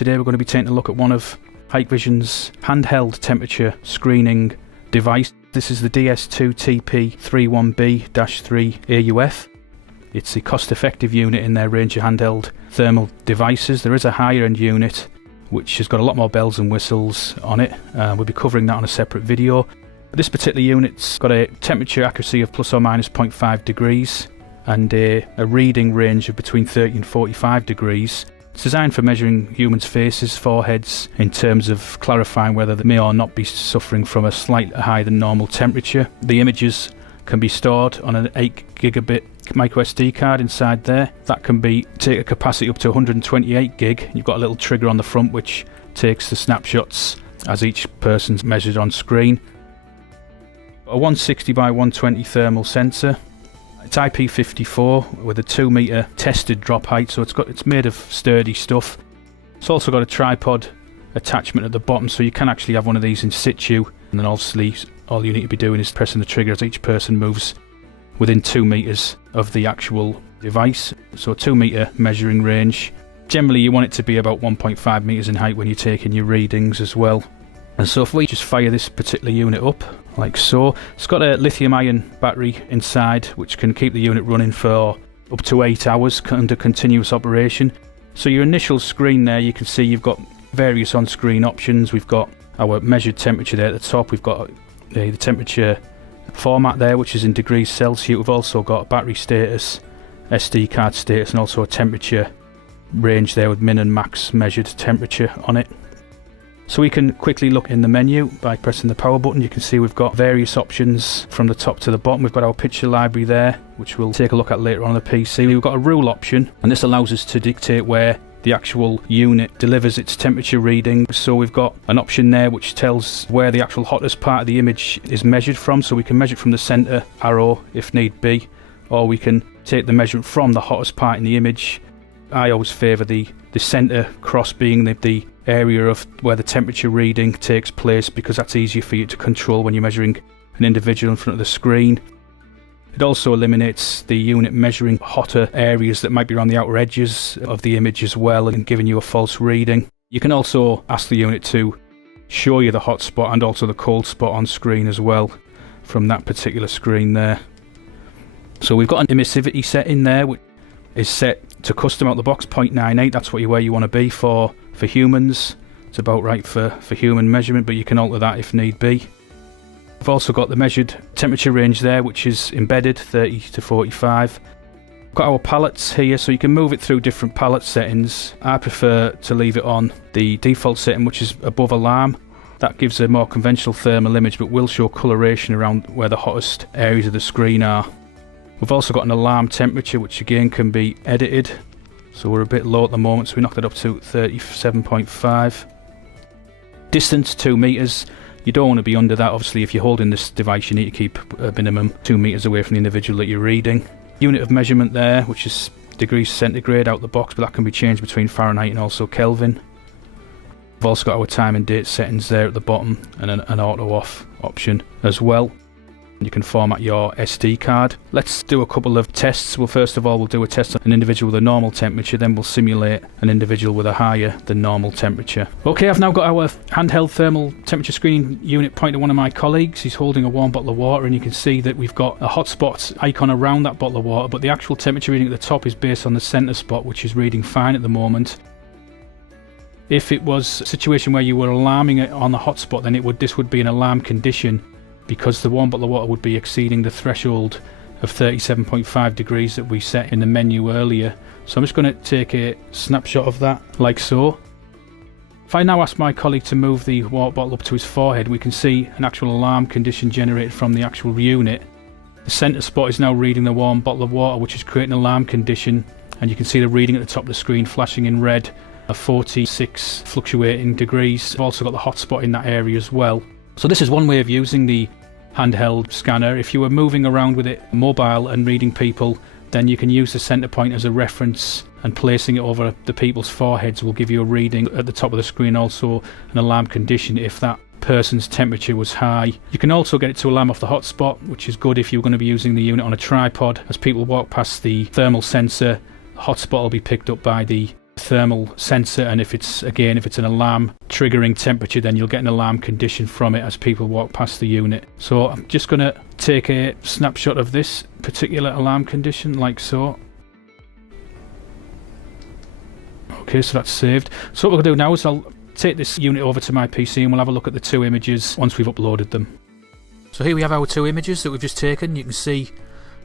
Today we're going to be taking a look at one of Hikvision's handheld temperature screening device. This is the DS2TP31B-3 AUF. It's a cost-effective unit in their range of handheld thermal devices. There is a higher end unit which has got a lot more bells and whistles on it. We'll be covering that on a separate video. This particular unit's got a temperature accuracy of plus or minus 0.5 degrees and a reading range of between 30 and 45 degrees. It's designed for measuring humans' faces, foreheads, in terms of clarifying whether they may or not be suffering from a slightly higher than normal temperature. The images can be stored on an 8 gigabit micro SD card inside there. That can take a capacity up to 128 gig. You've got a little trigger on the front which takes the snapshots as each person's measured on screen. A 160 by 120 thermal sensor. It's IP54 with a 2 meter tested drop height, so it's made of sturdy stuff. It's also got a tripod attachment at the bottom, so you can actually have one of these in situ, and then obviously all you need to be doing is pressing the trigger as each person moves within 2 meters of the actual device. So a 2 meter measuring range. Generally you want it to be about 1.5 meters in height when you're taking your readings as well. And so if we just fire this particular unit up like so, it's got a lithium ion battery inside which can keep the unit running for up to 8 hours under continuous operation. So your initial screen there, you can see you've got various on-screen options. We've got our measured temperature there at the top. We've got the temperature format there, which is in degrees Celsius. We've also got battery status, SD card status, and also a temperature range there with min and max measured temperature on it. So we can quickly look in the menu by pressing the power button. You can see we've got various options from the top to the bottom. We've got our picture library there, which we'll take a look at later on the PC. We've got a rule option, and this allows us to dictate where the actual unit delivers its temperature reading. So we've got an option there which tells where the actual hottest part of the image is measured from. So we can measure it from the center arrow if need be, or we can take the measurement from the hottest part in the image. I always favour the center cross being the area of where the temperature reading takes place, because that's easier for you to control when you're measuring an individual in front of the screen. It also eliminates the unit measuring hotter areas that might be around the outer edges of the image as well and giving you a false reading. You can also ask the unit to show you the hot spot and also the cold spot on screen as well from that particular screen there. So we've got an emissivity setting there which is set to custom out the box 0.98. That's where you want to be for humans. It's about right for human measurement, but you can alter that if need be. We've also got the measured temperature range there, which is embedded 30 to 45. We've got our palettes here, so you can move it through different palette settings. I prefer to leave it on the default setting, which is above alarm. That gives a more conventional thermal image, but will show coloration around where the hottest areas of the screen are. We've also got an alarm temperature, which again can be edited. So we're a bit low at the moment, so we knocked it up to 37.5. Distance 2 meters. You don't want to be under that. Obviously, if you're holding this device, you need to keep a minimum 2 meters away from the individual that you're reading. Unit of measurement there, which is degrees centigrade out the box, but that can be changed between Fahrenheit and also Kelvin. We've also got our time and date settings there at the bottom, and an auto off option as well. You can format your SD card. Let's do a couple of tests. Well, first of all, we'll do a test on an individual with a normal temperature, then we'll simulate an individual with a higher than normal temperature. Okay, I've now got our handheld thermal temperature screening unit pointed at one of my colleagues. He's holding a warm bottle of water, and you can see that we've got a hotspot icon around that bottle of water, but the actual temperature reading at the top is based on the center spot, which is reading fine at the moment. If it was a situation where you were alarming it on the hotspot, then this would be an alarm condition, because the warm bottle of water would be exceeding the threshold of 37.5 degrees that we set in the menu earlier. So I'm just going to take a snapshot of that like so. If I now ask my colleague to move the water bottle up to his forehead, we can see an actual alarm condition generated from the actual unit. The centre spot is now reading the warm bottle of water, which is creating an alarm condition, and you can see the reading at the top of the screen flashing in red of 46 fluctuating degrees. We've also got the hotspot in that area as well. So this is one way of using the handheld scanner. If you were moving around with it mobile and reading people, then you can use the center point as a reference, and placing it over the people's foreheads will give you a reading at the top of the screen, also an alarm condition if that person's temperature was high. You can also get it to alarm off the hotspot, which is good if you're going to be using the unit on a tripod. As people walk past the thermal sensor, the hotspot will be picked up by the thermal sensor, and if it's an alarm triggering temperature, then you'll get an alarm condition from it as people walk past the unit. So I'm just going to take a snapshot of this particular alarm condition like so. Okay, so that's saved. So what we're going to do now is I'll take this unit over to my PC and we'll have a look at the two images once we've uploaded them. So here we have our two images that we've just taken. You can see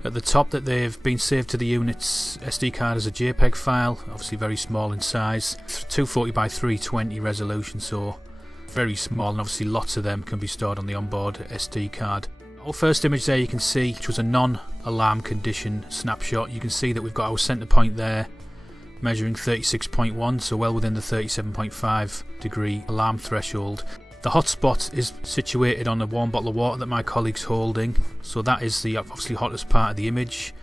at the top that they've been saved to the unit's SD card as a JPEG file, obviously very small in size, 240 by 320 resolution, so very small, and obviously lots of them can be stored on the onboard SD card. Our first image there you can see, which was a non-alarm condition snapshot, you can see that we've got our centre point there measuring 36.1, so well within the 37.5 degree alarm threshold. The hotspot is situated on a warm bottle of water that my colleague's holding, so that is the obviously hottest part of the image,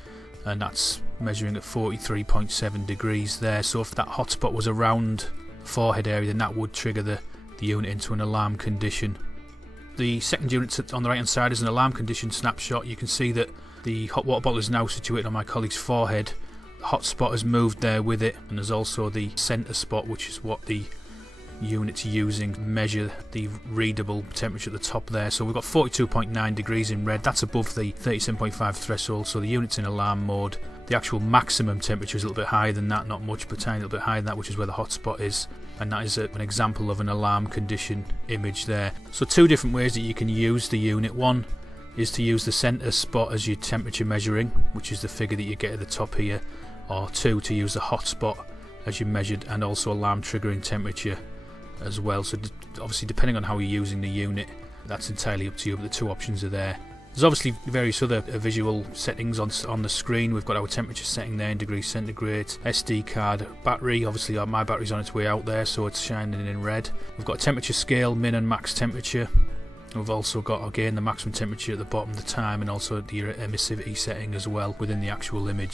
and that's measuring at 43.7 degrees there. So if that hotspot was around the forehead area, then that would trigger the unit into an alarm condition. The second unit on the right hand side is an alarm condition snapshot. You can see that the hot water bottle is now situated on my colleague's forehead. The hotspot has moved there with it, and there's also the centre spot, which is what the units using to measure the readable temperature at the top there. So we've got 42.9 degrees in red, that's above the 37.5 threshold, so the unit's in alarm mode. The actual maximum temperature is a little bit higher than that, not much, but tiny little bit higher than that, which is where the hotspot is, and that is an example of an alarm condition image there. So two different ways that you can use the unit. One is to use the centre spot as your temperature measuring, which is the figure that you get at the top here, or two, to use the hotspot as you measured and also alarm triggering temperature as well. So obviously depending on how you're using the unit, that's entirely up to you, but the two options are there. There's obviously various other visual settings on the screen. We've got our temperature setting there in degrees centigrade, SD card, battery, obviously my battery's on its way out there, so it's shining in red. We've got a temperature scale, min and max temperature. We've also got again the maximum temperature at the bottom, the time, and also the emissivity setting as well within the actual image.